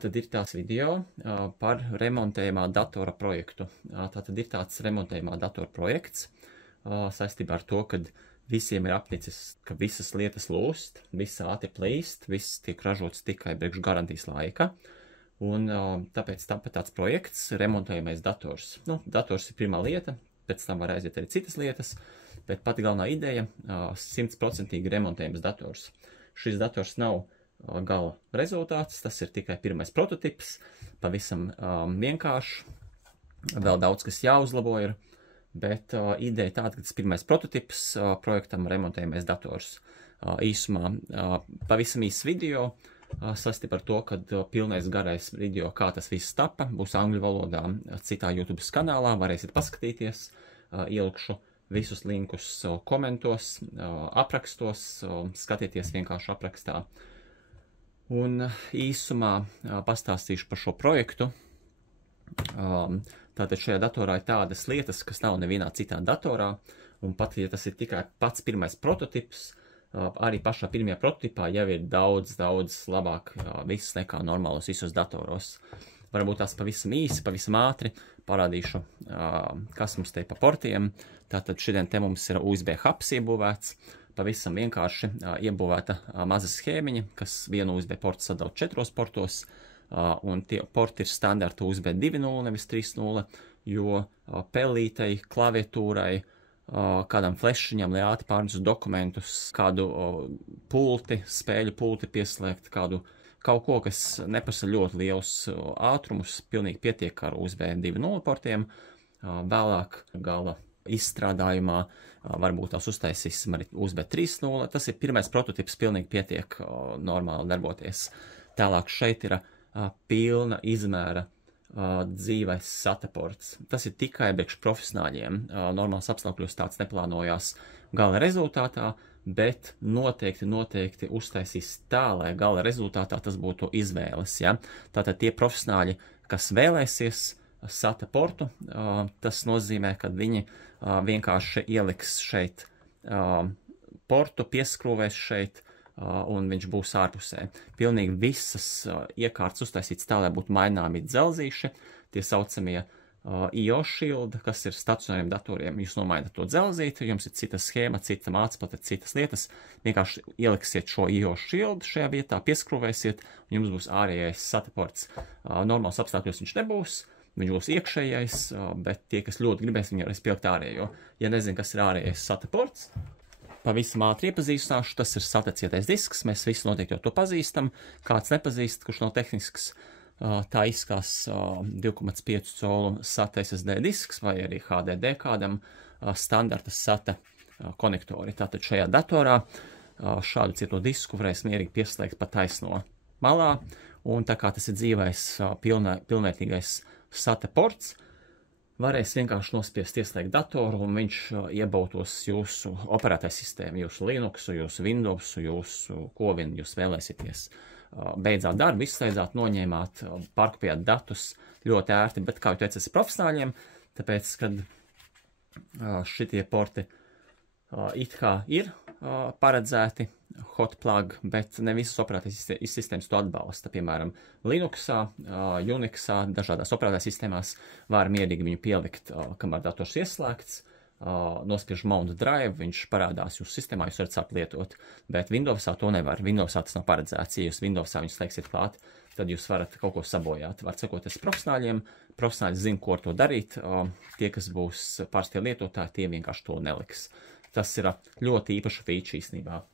tātad ir tās video par remontējumā datora projektu. Tātad ir tāds remontējumā datora projekts saistībā ar to, ka visiem ir apnicis, ka visas lietas lūst, viss ātri plīst, viss tiek ražots tikai priekš garantijas laika. Un tāpēc tāpat tāds projekts, remontējamais dators. Dators ir pirmā lieta, pēc tam var aiziet arī citas lietas, bet pati galvenā ideja - 100% remontējams dators. Šis dators nav gala rezultāts, tas ir tikai pirmais prototips, pavisam vienkārši, vēl daudz kas jāuzlabo ir, bet ideja tāda, ka tas pirmais prototips projektam remontējamais dators. Īsumā pavisam īsts video, saistībā ar to, ka pilnais garais video, kā tas viss tapa, būs angļu valodā citā YouTube kanālā, varēsiet paskatīties, ielikšu visus linkus komentos, aprakstos, skatieties vienkārši aprakstā. Un īsumā pastāstīšu par šo projektu. Tātad šajā datorā ir tādas lietas, kas nav nevienā citā datorā, un pat, ja tas ir tikai pats pirmais prototips, arī pašā pirmajā prototipā jau ir daudz labāk viss nekā normālos visos datoros. Varbūt tās pavisam īsi, pavisam ātri parādīšu, kas mums te pa portiem. Tātad šodien te mums ir USB hubs iebūvēts, pavisam vienkārši iebūvēta maza schēmiņa, kas vienu USB portu sadala 4 portos, un tie porti ir standarta USB 2.0, nevis 3.0, jo pelītei, klaviatūrai, kādam flešiņam, lai ātri pārnesu dokumentus, kādu pulti, spēļu pulti pieslēgt, kaut ko, kas neprasa ļoti liels ātrumus, pilnīgi pietiek ar USB 2.0 portiem. Vēlāk gala izstrādājumā varbūt tās uztaisīsim arī USB 3.0. Tas ir pirmais prototips, pilnīgi pietiek normāli darboties. Tālāk šeit ir pilna izmēra dzīvais SATA ports. Tas ir tikai priekš profesionāļiem. Normāls apstākļos tāds neplānojās gala rezultātā, bet noteikti uztaisīs tā, lai gala rezultātā tas būtu izvēles. Ja? Tātad tie profesionāļi, kas vēlēsies SATA portu, tas nozīmē, ka viņi vienkārši ieliks šeit portu, pieskrūvēs šeit, un viņš būs ārpusē. Pilnīgi visas iekārtas uztaisīts tā, lai būtu maināmi dzelzīši, tie saucamie IO Shield, kas ir stacionāriem datoriem. Jūs nomainat to dzelzīti, jums ir cita schēma, cita mācplate, citas lietas. Vienkārši ieliksiet šo IO Shield šajā vietā, pieskrūvēsiet, un jums būs ārējais SATA ports. Normāls apstākļos viņš nebūs, viņš būs iekšējais, bet tie, kas ļoti gribēs, viņi varēs pielikt ārējo. Ja nezinu, kas ir ārējais SATA ports, pavisam ātri iepazīstināšu, tas ir SATA cietais disks, mēs visi noteikti jau to pazīstam, kāds nepazīst, kurš nav tehnisks, tā izskās 2,5 colu SATA SSD disks vai arī HDD kādam standarta SATA konektori. Tātad šajā datorā šādu cieto disku varēs mierīgi pieslēgt pa taisno malā, un tā kā tas ir dzīvais pilnvērtīgais SATA ports, varēs vienkārši nospiest ieslēgt datoru, un viņš iebautos jūsu operētāju sistēmu, jūsu Linuxu, jūsu Windowsu, ko vien jūs vēlēsieties. Beidzāt darbu, izslēdzāt, noņēmāt, pārkopējāt datus ļoti ērti, bet, kā jau teicu, tas ir profesionāļiem, tāpēc, kad šitie porti it kā ir paredzēti hot plug, bet ne visas operētājas sistēmas to atbalsta. Piemēram, Linuxā, Unixā, dažādās operētājas sistēmās var mierīgi viņu pielikt, kamēr dators ieslēgts, nospiež mount drive, viņš parādās jūsu sistēmā, jūs varat sākt lietot, bet Windowsā to nevar. Windowsā tas nav paredzēts. Ja jūs Windowsā viņu slēgsiet klāt, tad jūs varat kaut ko sabojāt. Var sakoties profesionāļiem, profesionāļi zina, ko ar to darīt, tie, kas būs pārstie lietotāji, tie vienkārši to neliks. Tas ir ļoti īpaša feature īstenībā.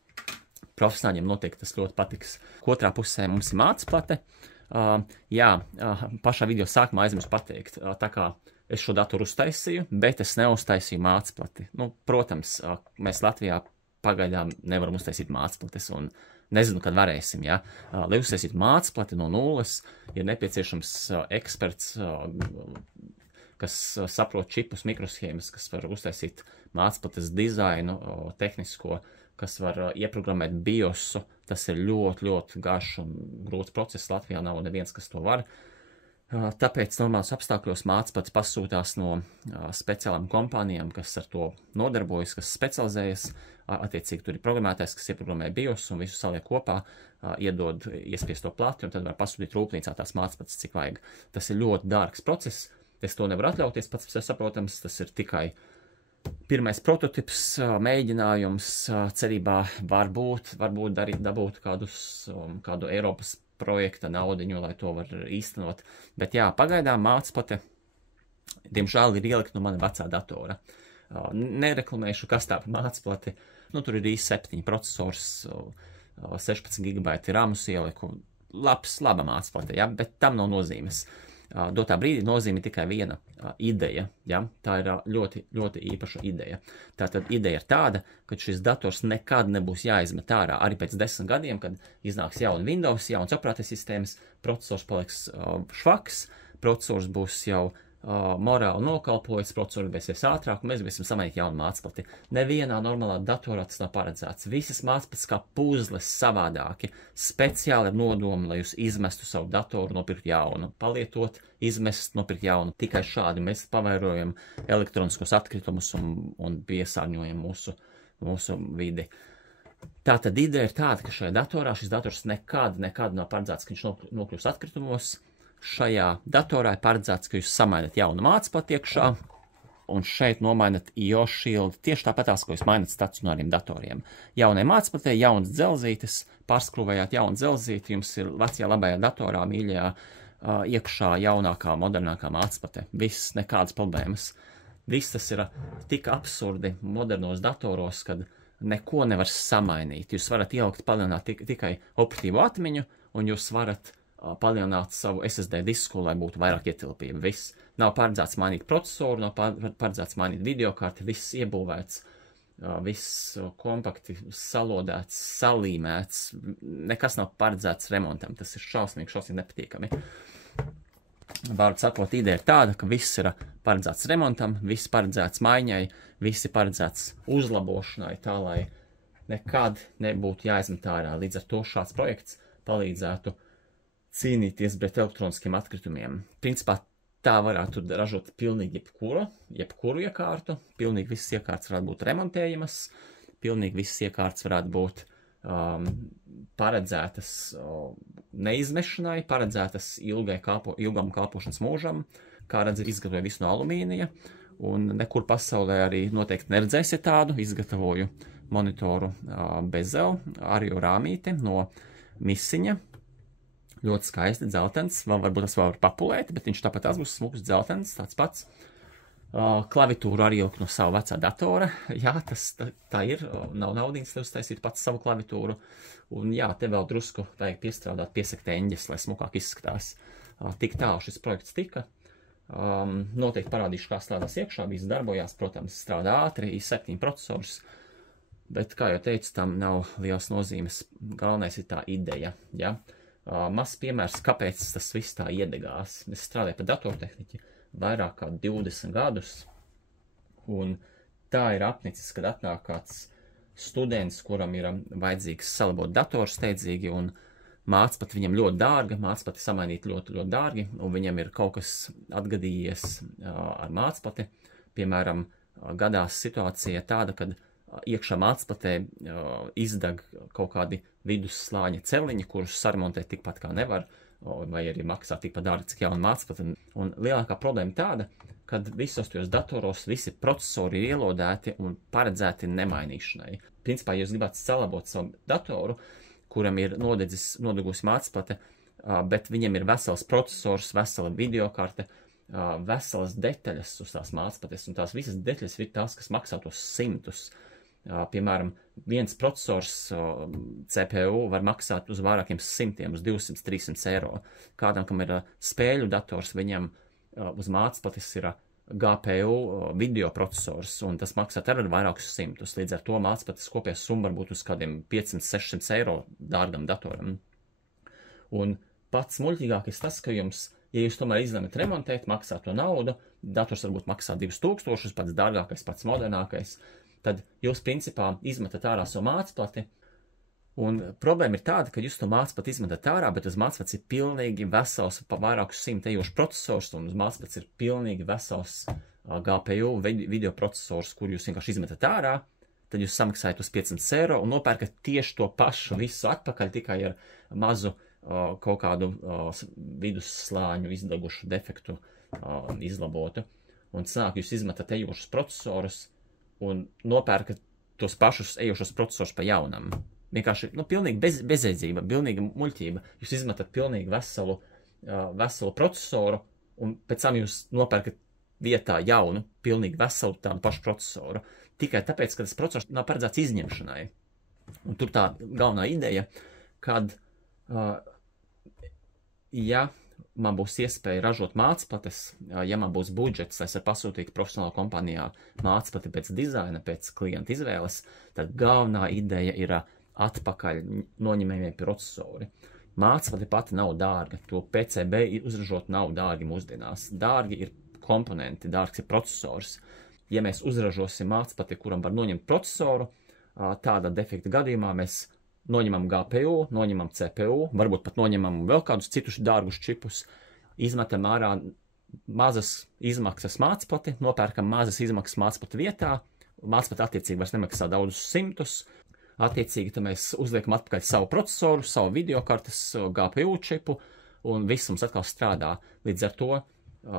Profesionāļiem noteikti tas ļoti patiks. Otrā pusē mums ir mācplate. Pašā video sākumā aizmirsu pateikt, tā kā es šo datoru uztaisīju, bet es neuztaisīju mācplati. Protams, mēs Latvijā pagaidām nevaram uztaisīt mācplates, un nezinu, kad varēsim. Ja? Lai uztaisītu mācplati no nulles, ir nepieciešams eksperts, kas saprot čipus, mikroshēmas, kas var uztaisīt mācplates dizainu, tehnisko, kas var ieprogrammēt BIOSu. Tas ir ļoti garš un grūts process. Latvijā nav neviens, kas to var. Tāpēc normālos apstākļos mācītājs pasūtās no speciālām kompānijām, kas ar to nodarbojas, kas specializējas. Attiecīgi tur ir programmētājs, kas ieprogrammē BIOS un visu saliek kopā, iedod iespiesto plati un tad var pasūtīt rūpnīcā tās mācītājs, cik vajag. Tas ir ļoti dārgs process. Es to nevaru atļauties, pats saprotams, tas ir tikai pirmais prototips, mēģinājums, cerībā varbūt arī dabūt kādu Eiropas projekta naudiņu, lai to var īstenot. Bet jā, pagaidām mācītājai, diemžēl, ir ielikt no mana vecā datora. Nereklamēšu, kas tā par mācītāji. Tur ir i7 processors, 16 GB RAM ieliku. Laba mācītāja, ja? Bet tam nav nozīmes. Dotā brīdī nozīmē tikai viena ideja. Ja? Tā ir ļoti, ļoti īpaša ideja. Tātad ideja ir tāda, ka šis dators nekad nebūs jāizmet ārā. Arī pēc 10 gadiem, kad iznāks jauna Windows, jauns operatīvsistēmas, processors paliks švaks, processors būs jau morāli nokalpojis, processors gribēsies ātrāk, un mēs gribēsim samainīt jaunu mācītāju. Nevienā normālā datorā tas nav paredzēts. Visas mācītājas kā puzles savādāki, speciāli ar nodomu, lai jūs izmestu savu datoru, nopirkt jaunu, palietot, izmest, nopirkt jaunu. Tikai šādi mēs pavairojam elektroniskos atkritumus un piesārņojam mūsu vidi. Tātad ideja ir tāda, ka šajā datorā šis dators nekad nav paredzēts, ka viņš nokļūs atkritumos. Šajā datorā ir paredzēts, ka jūs samainat jaunu mācītāju iekšā, un šeit nomainat IO Shield tieši tāpatās, ko jūs mainat stacionāriem datoriem. Jaunai mācītājai jauns dzelzītes, pārskrūvējāt jaunu dzelzīti, jums ir vecajā labajā datorā mīļajā iekšā jaunākā, modernākā mācītāja. Viss, nekādas problēmas. Viss tas ir tik absurdi modernos datoros, kad neko nevar samainīt. Jūs varat ielikt, palielināt tikai operatīvo atmiņu, un jūs varat palielināt savu SSD disku, lai būtu vairāk ietilpība. Viss. Nav paredzēts mainīt procesoru, nav paredzēts mainīt videokarti, viss iebūvēts, viss kompakti salodēts, salīmēts, nekas nav paredzēts remontam. Tas ir šausmīgi nepatīkami. Vārdu sakot, ideja ir tāda, ka viss ir paredzēts remontam, viss paredzēts maiņai, viss ir paredzēts uzlabošanai, tā lai nekad nebūtu jāizmet ārā. Līdz ar to šāds projekts palīdzētu cīnīties pret elektroniskiem atkritumiem. Principā tā varētu ražot pilnīgi jebkuru iekārtu. Pilnīgi visas iekārtas varētu būt remontējamas, pilnīgi visas iekārtas varētu būt paredzētas neizmešanai, paredzētas ilgam kalpošanas mūžam, kā redz, izgatavoju visu no alumīnija, un nekur pasaulē arī noteikti neredzēsiet tādu. Izgatavoju monitoru Bezel, Ario rāmīti no Misiņa. Ļoti skaisti, dzeltens, varbūt tas vēl var papulēt, bet viņš tāpat būs smuks dzeltens, tāds pats. Klavitūru arī ieliku no sava vecā datora. Jā, tā ir, nav naudīgs, lai uztaisītu pats savu klavitūru. Un jā, te vēl drusku vajag piestrādāt, piesakt eņģes, lai smukāk izskatās. Tik tālu šis projekts tika. Noteikti parādīšu, kā strādās iekšā, viss darbojās, protams, strādā ātri, i7 procesors. Bet, kā jau teicu, tam nav liels nozīmes. Galvenais ir tā ideja, ja? Mazs piemērs, kāpēc tas viss tā iedegās. Es strādāju par datortehniķi vairāk kā 20 gadus, un tā ir apnicis, kad atnāk kāds students, kuram ir vajadzīgs salabot datoru steidzīgi, un mācītāja viņam ļoti dārga, mācītāja samainīt ļoti, ļoti dārgi, un viņam ir kaut kas atgadījies ar mācītāju. Piemēram, gadās situācija tāda, kad iekšā mācītājai izdeg kaut kādi vidusslāņa celiņi, kurus saremontēt tikpat kā nevar, vai arī maksā tikpat dārgi, cik jauna mācītāja. Un lielākā problēma tāda, kad visos tajos datoros visi procesori ir ielodēti un paredzēti nemainīšanai. Principā, ja jūs gribētu salabot savu datoru, kuram ir nodegusi mācītāja, bet viņam ir vesels procesors, vesela videokarte, veselas detaļas uz tās mācītājas, un tās visas detaļas ir tās, kas maksā tos simtus. Piemēram, viens procesors CPU var maksāt uz vairākiem simtiem, uz 200-300 eiro. Kādam, kam ir spēļu dators, viņam uz mācītājas ir GPU video procesors, un tas maksā arī vairākus simtus. Līdz ar to mācītājas kopējais summa var būt uz kādiem 500-600 eiro dārgam datoram. Un pats muļķīgākais tas, ka jums, ja jūs tomēr izlemat remontēt, maksāt to naudu, dators varbūt maksā 2000, pats dārgākais, pats modernākais, tad jūs principā izmetat ārā savu mācītāju, Un problēma ir tāda, ka jūs to mācpat izmetat ārā, bet uz mācpats ir pilnīgi vesels, pa vairākus 100 ejošs procesors, un uz mācpats ir pilnīgi vesels GPU video procesors, kur jūs vienkārši izmetat ārā, tad jūs samaksājat uz 500 eiro un nopērkat tieši to pašu visu atpakaļ tikai ar mazu kaut kādu vidusslāņu izdegušu defektu izlabotu. Un sanāk, jūs izmetat ejošus procesorus un nopērkat tos pašus ejošos procesorus pa jaunam. Vienkārši, pilnīgi bezjēdzība, pilnīga muļķība. Jūs izmetat pilnīgi veselu procesoru un pēc tam jūs nopērkat vietā jaunu, pilnīgi veselu tādu pašu procesoru. Tikai tāpēc, ka tas procesors nav paredzēts izņemšanai. Un tur tā galvenā ideja, kad, ja man būs iespēja ražot mācplates, ja man būs budžets, es varu pasūtīt profesionālā kompānijā mācplati pēc dizaina, pēc klienta izvēles, tad galvenā ideja ir atpakaļ noņemamie procesori. Mācplati pati nav dārga, to PCB uzražot nav dārgi mūsdienās. Dārgi ir komponenti, dārgs ir procesors. Ja mēs uzražosim mācplati, kuram var noņemt procesoru, tāda defekta gadījumā mēs noņemam GPU, noņemam CPU, varbūt pat noņemam vēl kādus citus dārgus čipus, izmetam ārā mazas izmaksas mācplati, nopērkam mazas izmaksas mācplati vietā, mācplati attiecīgi vairs nemaksā daudzus simtus, attiecīgi tad mēs uzliekam atpakaļ savu procesoru, savu videokartes, GPU čipu, un viss mums atkal strādā. Līdz ar to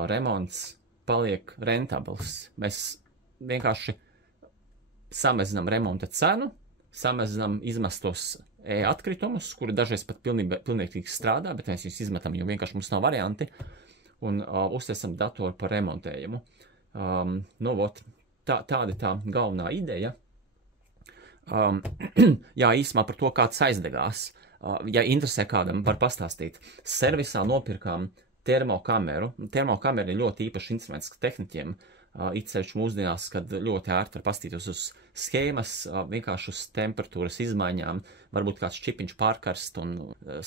remonts paliek rentabls. Mēs vienkārši samazinām remonta cenu, samazinām izmestos atkritumus, kuri dažreiz pat pilnīgi strādā, bet mēs viņus izmetam, jo vienkārši mums nav varianti, un uztaisam datoru par remontējumu. Tāda tā galvenā ideja. Jā, īsumā par to, kāds aizdegās. Ja interesē kādam, var pastāstīt. Servisā nopirkām termokameru. Termokamera ir ļoti īpašs instruments tehniķiem, it sevišķi mūsdienās, kad ļoti ērti var pastīties uz schēmas, vienkārši uz temperatūras izmaiņām, varbūt kāds čipiņš pārkarst un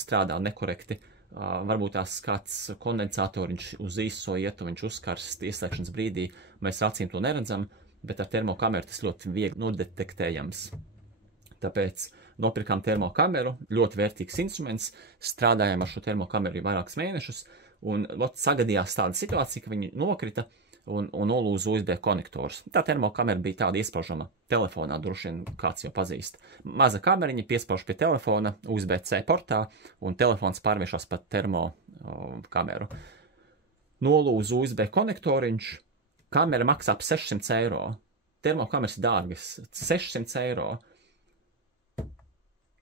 strādā nekorekti, varbūt tās kāds kondensatoriņš uz īso ietu, viņš uzkarst ieslēgšanas brīdī, mēs acīm to neredzam, bet ar termokameru tas ļoti viegli nodetektējams. Tāpēc nopirkām termokameru, ļoti vērtīgs instruments, strādājām ar šo termokameru vairākus mēnešus, un sagadījās tāda situācija, ka viņi nokrita un nolūza USB konektors. Tā termokamera bija tāda iespraužama telefonā, droši vien kāds jau pazīst. Maza kameriņa piesprauž pie telefona USB-C portā, un telefons pārviešās pat termokameru. Nolūza USB konektoriņš, kamera maksā ap 600 eiro. Termokameras ir dārgas, 600 eiro.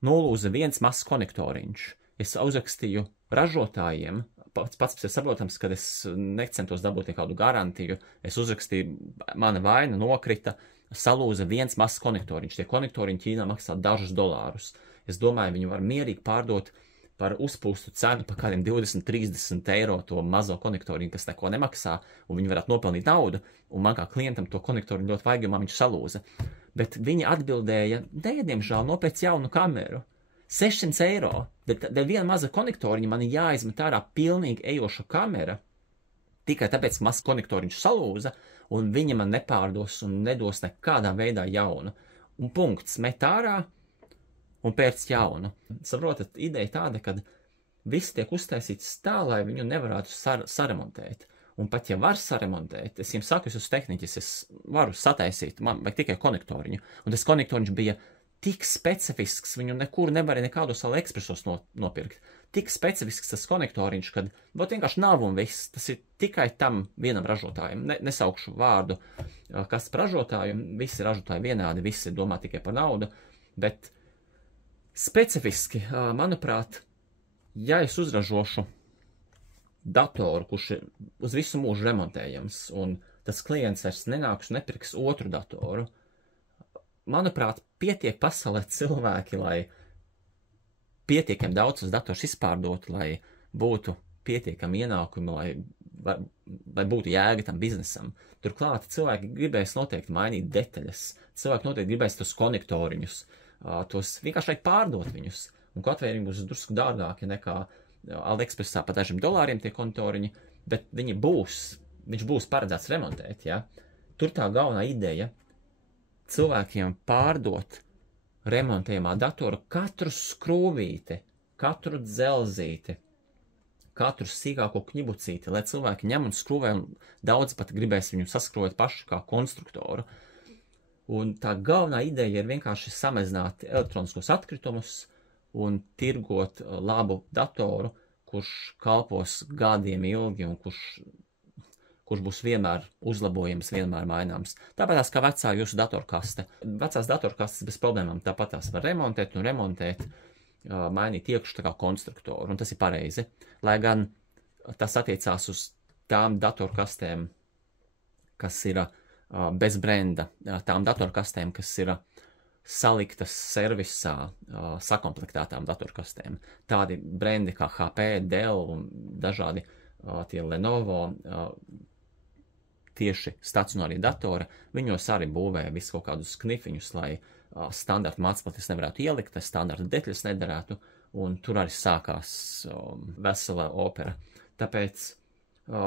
Nolūza viens mazs konektoriņš. Es uzrakstīju ražotājiem, pats ir saprotams, kad es necentos dabūt nekādu garantiju, es uzrakstīju, mana vaina nokrita, salūza viens mazs konektoriņš. Tie konektoriņi Ķīnā maksā dažus dolārus. Es domāju, viņi var mierīgi pārdot par uzpūstu cenu par kādiem 20-30 eiro to mazo konektoriņu, kas neko nemaksā, un viņi varētu nopelnīt naudu, un man kā klientam to konektoriņu ļoti vajag, jo man viņš salūza. Bet viņi atbildēja, diemžēl nopēc jaunu kameru. 600 eiro, bet viena maza konektoriņa man ir jāizmet ārā pilnīgi ejoša kamera, tikai tāpēc, ka mazs konektoriņš salūza, un viņa man nepārdos un nedos nekādā veidā jaunu. Un punkts, met ārā un pēc jaunu. Saprotat, ideja tāda, ka viss tiek uztaisīts tā, lai viņu nevarētu saremontēt. Un pat ja var saremontēt, es jums saku, es esmu tehniķis, es varu sataisīt, man vajag tikai konektoriņu. Un tas konektoriņš bija tik specifisks, viņu nekur nevarēja nekādos AliExpressos nopirkt. Tik specifisks tas konektoriņš, kad vienkārši nav un viss. Tas ir tikai tam vienam ražotājam. Nesaukšu vārdu, kas par ražotāju. Visi ražotāji vienādi, visi domā tikai par naudu. Bet specifiski, manuprāt, ja es uzražošu datoru, kurš ir uz visu mūžu remontējams, un tas klients vairs nenāks un nepirks otru datoru, manuprāt, pietiek pasaulē cilvēki, lai pietiekami daudzus datorus izpārdotu, lai būtu pietiekami ienākumi, lai būtu jēga tam biznesam. Turklāt cilvēki gribēs noteikti mainīt detaļas, cilvēki noteikti gribēs tos konektoriņus, tos vienkārši vajag pārdot viņus, un kaut vai viņi būs drusku dārgāki nekā AliExpressā par dažiem dolāriem tie konektoriņi, bet viņš būs paredzēts remontēt, ja? Tur tā galvenā ideja cilvēkiem pārdot remontējumā datora katru skrūvīti, katru dzelzīti, katru sīkāko kņibucīti, lai cilvēki ņem un skrūvē, un daudz pat gribēs viņu saskrūvēt paši kā konstruktoru. Un tā galvenā ideja ir vienkārši samazināt elektroniskos atkritumus un tirgot labu datoru, kurš kalpos gadiem ilgi un kurš būs vienmēr uzlabojams, vienmēr maināms. Tāpēc kā vecā jūsu datorkaste. Vecās datorkastes bez problēmām tāpat tās var remontēt un remontēt, mainīt iekšā tā kā konstruktoru, un tas ir pareizi. Lai gan tas attiecās uz tām datorkastēm, kas ir bez brenda, tām datorkastēm, kas ir saliktas servisā, sakomplektētām datorkastēm. Tādi brendi kā HP, Dell un dažādi tie Lenovo, tieši stacionārie datori, viņos arī būvē visu kaut kādus knifiņus, lai standarta māceklis nevarētu ielikt, lai standarta detaļas nederētu, un tur arī sākās vesela opera. Tāpēc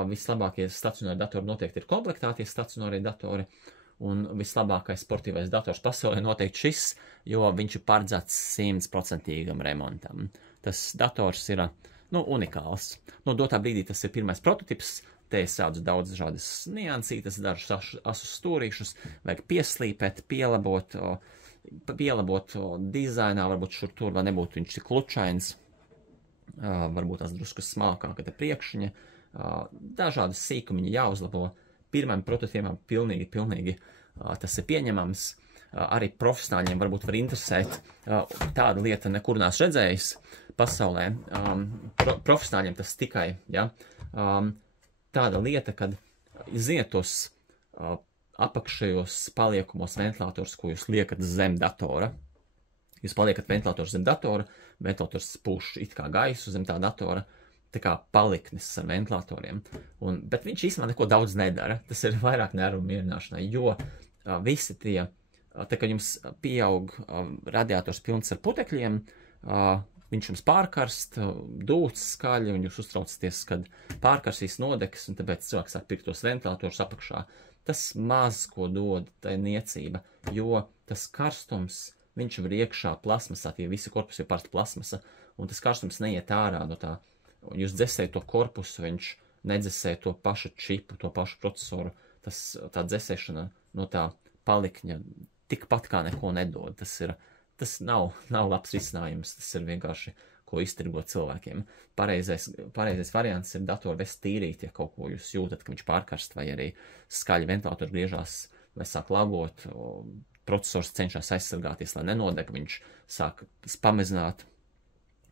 vislabākie stacionārie datori noteikti ir komplektētie stacionārie datori, un vislabākais sportīvais dators pasaulē noteikti šis, jo viņš ir paredzēts 100% remontam. Tas dators ir unikāls. Dotā brīdī tas ir pirmais prototips, te es rādzu daudz dažādas niansītas, dažus asus stūrīšus, vajag pieslīpēt, pielabot dizainā, varbūt šur tur vēl nebūtu viņš tik lučains, varbūt tās drusku smalkāka te priekšņa, dažādas sīkumiņi jāuzlabo. Pirmajam prototipam pilnīgi tas ir pieņemams. Arī profesionāļiem varbūt var interesēt. Tāda lieta nekur neesmu redzējis pasaulē. Profesionāļiem tas tikai, ja. Tāda lieta, kad ziniet tos apakšējos paliekumos ventilators, ko jūs liekat zem datora. Jūs paliekat ventilators zem datora, ventilators pūš it kā gaisu zem tā datora, tā kā paliknis ar ventilatoriem. Bet viņš īstenībā neko daudz nedara. Tas ir vairāk nervu mierināšanai, jo visi tie, tā kā jums pieaug radiators pilns ar putekļiem, viņš jums pārkarst, dūts skaļi, un jūs uztraucaties, kad pārkarsīs nodegs, un tāpēc cilvēks sāk pirkt tos ventilatorus apakšā. Tas maz ko dod, tā ir niecība, jo tas karstums, viņš var iekšā plasmasā, tie visi korpusi ir parasti plasmasa, un tas karstums neiet ārā no tā. Jūs dzesējat to korpusu, viņš nedzesē to pašu čipu, to pašu procesoru. Tā dzesēšana no tā palikņa tikpat kā neko nedod. Tas nav labs risinājums, tas ir vienkārši, ko iztirgot cilvēkiem. Pareizais variants ir datoru vest tīrīt, ja kaut ko jūs jūtat, ka viņš pārkarst, vai arī skaļi ventilatori griežās, vai sāk lagot, procesors cenšas aizsargāties, lai nenodeg, viņš sāk pamazināt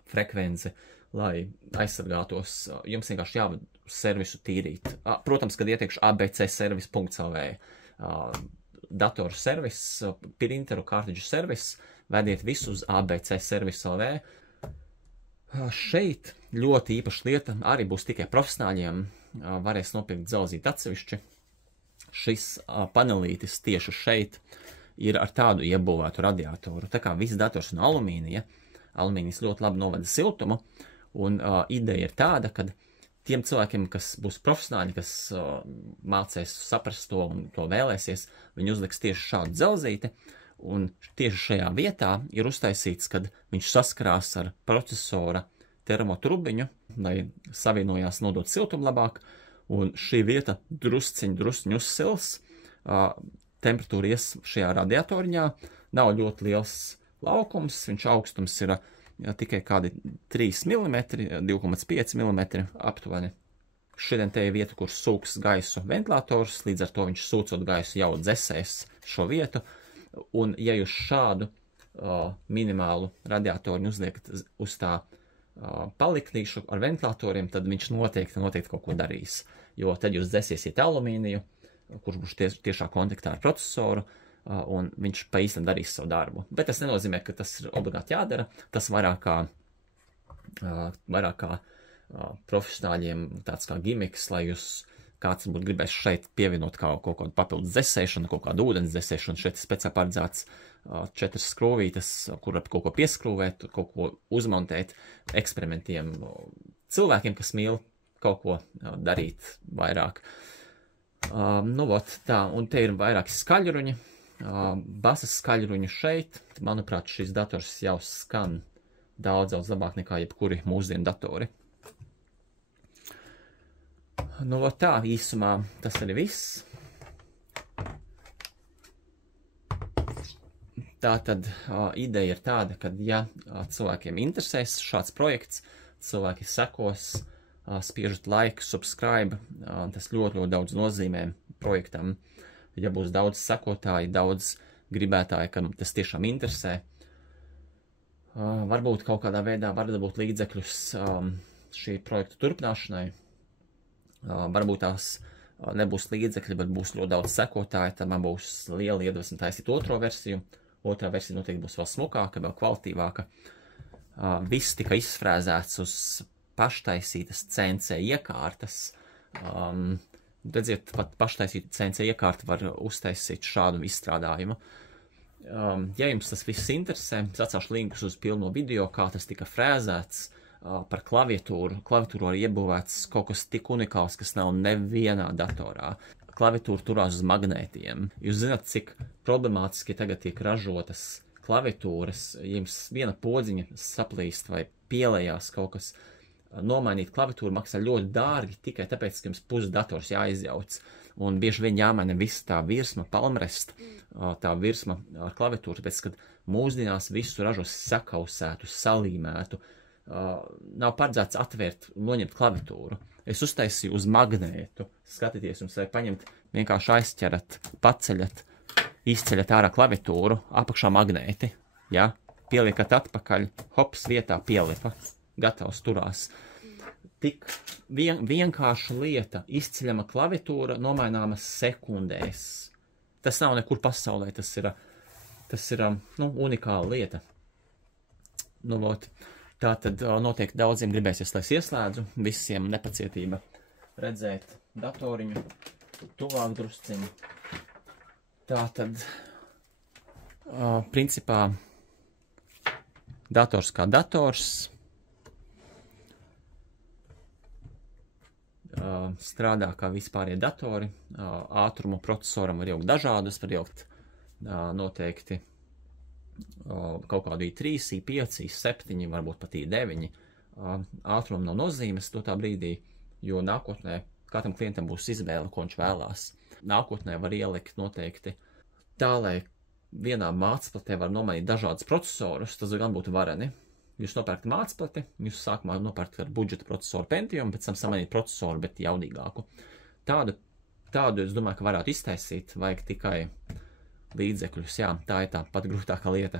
frekvenci, lai aizsargātos, jums vienkārši jāved servisu tīrīt. Protams, kad ieteikšu abcservis.lv datoru servis, printeru kārtiģu servis, vediet visu uz abcservis.lv. Šeit ļoti īpaša lieta, arī būs tikai profesionāļiem, varēs nopirkt dzelzīt atsevišķi. Šis panelītis tieši šeit ir ar tādu iebūvētu radiatoru. Tā kā viss dators no alumīnija, alumīnijas ļoti labi novada siltumu, un ideja ir tāda, ka tiem cilvēkiem, kas būs profesionāļi, kas mācēs saprast to un to vēlēsies, viņi uzliks tieši šādu dzelzīti, un tieši šajā vietā ir uztaisīts, kad viņš saskarās ar procesora termotrubiņu, lai savienojās nodot siltumu labāk, un šī vieta drusciņu uzsils, temperatūra ies šajā radiatoriņā, nav ļoti liels laukums, viņš augstums ir tikai kādi 3 mm, 2,5 mm aptuveni. Šodien te ir vieta, kur sūks gaisu ventilators, līdz ar to viņš sūcot gaisu jau dzesēs šo vietu, un ja jūs šādu minimālu radiatoru uzliekat uz tā paliknīšu ar ventilatoriem, tad viņš noteikti kaut ko darīs, jo tad jūs dzesiesiet alumīniju, kurš būs tiešā kontaktā ar procesoru, un viņš pa īstam darīs savu darbu. Bet tas nenozīmē, ka tas ir obligāti jādara. Tas vairāk kā profesionāļiem tāds kā gimiks, lai jūs kāds būtu gribējis šeit pievienot kaut kādu papildus dzesēšanu, kaut kādu ūdens dzesēšanu. Šeit ir speciāli paredzēts 4 skrūvītes, kur var kaut ko pieskrūvēt, kaut ko uzmontēt eksperimentiem cilvēkiem, kas mīl kaut ko darīt vairāk. Tā, un te ir vairāki skaļruņi. Basas skaļruņu šeit. Manuprāt, šis dators jau skan daudz labāk nekā jebkuri mūsdienu datori. Nu, tā īsumā tas arī viss. Tātad ideja ir tāda, ka, ja cilvēkiem interesēs šāds projekts, cilvēki sekos, spiežat like, subscribe, tas ļoti daudz nozīmē projektam. Ja būs daudz sekotāji, daudz gribētāji, kam tas tiešām interesē, varbūt kaut kādā veidā var dabūt līdzekļus šī projekta turpināšanai. Varbūt tās nebūs līdzekļi, bet būs ļoti daudz sekotāji, tad man būs liela iedvesma taisīt otro versiju. Otrā versija noteikti būs vēl smukāka, vēl kvalitīvāka. Viss tika izfrēzēts uz paštaisītas CNC iekārtas. Redziet, pat paštaisīta CNC iekārta var uztaisīt šādu izstrādājumu. Ja jums tas viss interesē, es atstāšu linkus uz pilno video, kā tas tika frēzēts, par klaviatūru. Klaviatūru var iebūvēts kaut kas tik unikāls, kas nav nevienā datorā. Klaviatūra turās uz magnētiem. Jūs zināt, cik problemātiski tagad tiek ražotas klaviatūras, ja jums viena podziņa saplīst vai pielējās kaut kas. Nomainīt klaviatūru maksā ļoti dārgi tikai tāpēc, ka jums pusdators jāizjauc. Un bieži vien jāmaina visa tā virsma, palmrest, tā virsma ar klaviatūru, tāpēc, kad mūsdienās visu ražos sakausētu, salīmētu. Nav paredzēts atvērt un noņemt klaviatūru. Es uztaisīju uz magnētu. Skatieties, jums vajag paņemt, vienkārši aizķerat, paceļat, izceļat ārā klaviatūru, apakšā magnēti, ja? Pieliekat atpakaļ, hops, vietā pielipa, gatavs turās. Tik vienkārša lieta, izceļama klaviatūra, nomaināmas sekundēs. Tas nav nekur pasaulē, tas ir unikāla lieta. Nu, tā tad noteikti daudziem gribēsies, lai es ieslēdzu, visiem nepacietība redzēt datoriņu, tuvāk drusciņu. Tā tad, principā, dators kā dators, strādā kā vispārie datori, ātrumu procesoram var jaukt dažādus, var jaukt noteikti kaut kādu i3, i5, i7, varbūt pat i9. Ātrumam nav nozīmes dotā brīdī, jo nākotnē katram klientam būs izvēle, ko viņš vēlās. Nākotnē var ielikt noteikti tā, lai vienā mācplatē var nomainīt dažādus procesorus, tas gan būtu vareni. Jūs nopērkat mācplati, jūs sākumā nopērkat ar budžeta procesoru Pentium, pēc tam samainīt procesoru, bet jaudīgāku. Tādu es domāju, ka varētu iztaisīt, vajag tikai līdzekļus, jā, tā ir tā pat grūtākā lieta.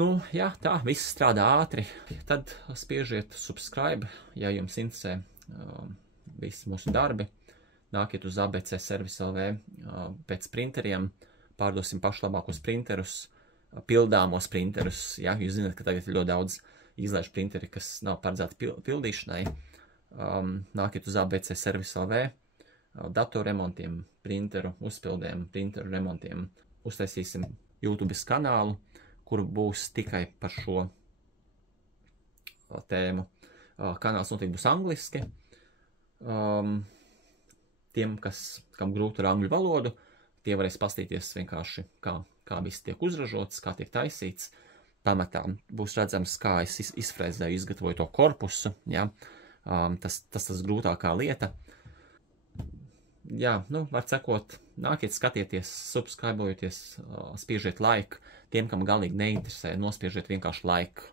Nu, jā, tā, viss strādā ātri, tad spiežiet subscribe, ja jums interesē visi mūsu darbi. Nākiet uz ABC Service LV pēc printeriem, pārdosim pašlabākos printerus, pildāmos printerus, jā, jūs zināt, ka tagad ir ļoti daudz izlaižu printeri, kas nav paredzēti pildīšanai. Nākiet uz ABC Service LV, datoru remontiem, printeru uzpildēm, printeru remontiem. Uztaisīsim YouTube kanālu, kur būs tikai par šo tēmu. Kanāls noteikti būs angliski. Tiem, kam grūti ar angļu valodu, tie varēs pastīties vienkārši, kā viss tiek uzražots, kā tiek taisīts. Pamatā būs redzams, kā es izfrēzēju, izgatavoju to korpusu. Ja? Tas grūtākā lieta. Jā, nu, var sekot, nākiet, skatieties, subscribojoties, spiežiet like. Tiem, kam galīgi neinteresē, nospiežiet vienkārši like,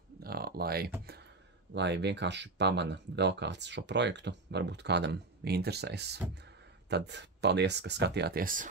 lai vienkārši pamana vēl kāds šo projektu, varbūt kādam interesēs. Tad paldies, ka skatījāties.